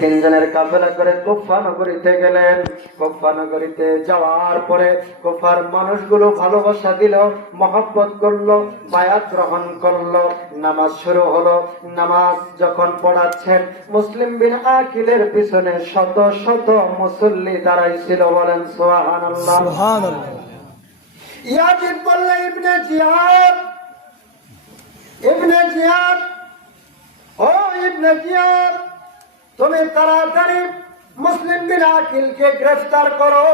তিনজনের কাফেলা করে কুফা নগরীতে গেলেন। কুফা নগরীতে যাওয়ার পরে কুফার মানুষগুলো ভালোবাসা দিল, মহব্বত করলো, বায়াত গ্রহণ করলো। নামাজ শুরু হলো। নামাজ যখন পড়াচ্ছেন, মুসলিম বিন আকিলের পিছনে শত শত মুসল্লি দাঁড়াইছিল। বলেন সুবহানাল্লাহ। সুবহানাল্লাহ। ইয়াজিদ বললেন, ইবনে জিয়াদ, ইবনে জিয়াদ, ও ইবনে জিয়াদ, তুমি তাড়াতাড়ি মুসলিম বিন আকিলকে গ্রেফতার করো,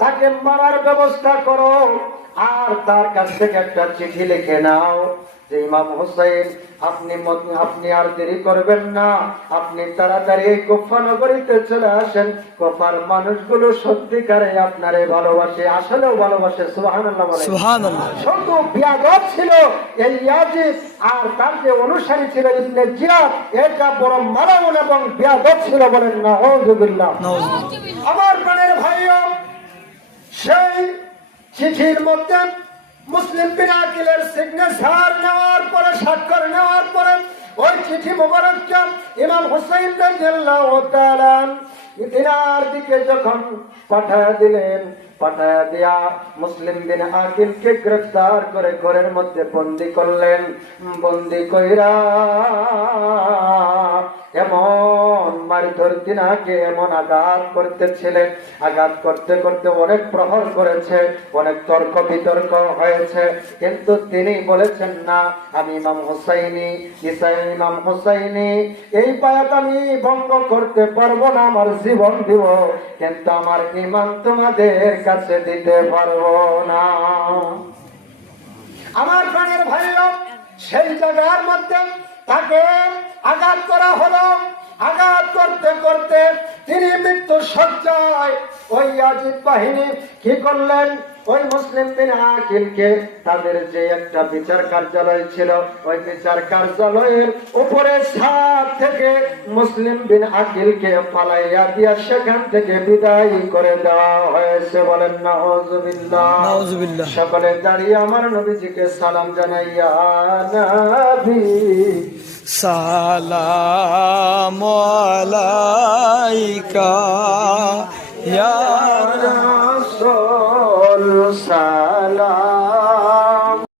তাকে মারার ব্যবস্থা করো, আর তার কাছ থেকে একটা চিঠি লিখে নাও যে ইমাম হুসাইন, আপনি আর দেরি করবেন না, আপনি তাড়াতাড়ি এই কুফা নগরীতে চলে আসেন। কুফার মানুষগুলো সত্যিকারে আপনারে ভালোবাসে, আসলেও ভালোবাসে। সুবহানাল্লাহ বলেন। সুবহানাল্লাহ। শুধু বিয়াদব ছিল এই ইয়াজিদ, আর তার যে অনুসারী ছিল ইবনে জিয়াদ, এটা বড় মালাউন এবং বিয়াদব ছিল। বলেন নাউযুবিল্লাহ। আমার প্রাণের ভাইও, সেই চিঠির মধ্যে মুসলিম বিন আকিলের সিগনেচার নেওয়ার পরে, স্বাক্ষর নেওয়ার পরে, ওই চিঠি মোবারকটা ইমাম হুসাইন রাদিয়াল্লাহু তাআলা তিনার দিকে যখন পাঠায় দিলেন, পাঠায় দিয়া মুসলিম বিন আকিলকে গ্রেফতার করে ঘরের মধ্যে বন্দী করলেন। বন্দী কইরা এমন মারধর, তিনাকে এমন আঘাত করতেছিলেন, আঘাত করতে করতে অনেক প্রহর করেছে, অনেক তর্ক বিতর্ক হয়েছে, কিন্তু তিনি বলেছেন না, আমি ইমাম হুসাইনি, ইমাম হুসাইনি, এই বায়াত আমি ভঙ্গ করতে পারবো না, আমার জীবন দিব, কিন্তু আমার ঈমান তোমাদের কাছে দিতে পারবো না। আমার প্রাণের ভাইরা, সেই জায়গার মধ্যে তাকে আঘাত করা হলো। আঘাত করতে করতে তিনি মৃত্যু সজ্জায়। ওই ইয়াজিদ বাহিনী কি করলেন, ওই মুসলিম বিন আকিলকে তাদের যে একটা বিচার কার্যালয় ছিল, ওই বিচার কার্যালয়ের উপরে ছাদ থেকে মুসলিম বিন আকিলকে ফালাইয়া দিয়া সেখান থেকে বিদায় করে দেওয়া হয়েছে। বলেন নাউযুবিল্লাহ। নাউযুবিল্লাহ। সকলে দাঁড়িয়ে আমার নবীজিকে সালাম জানাইয়া, নবী সালামু আলাইকা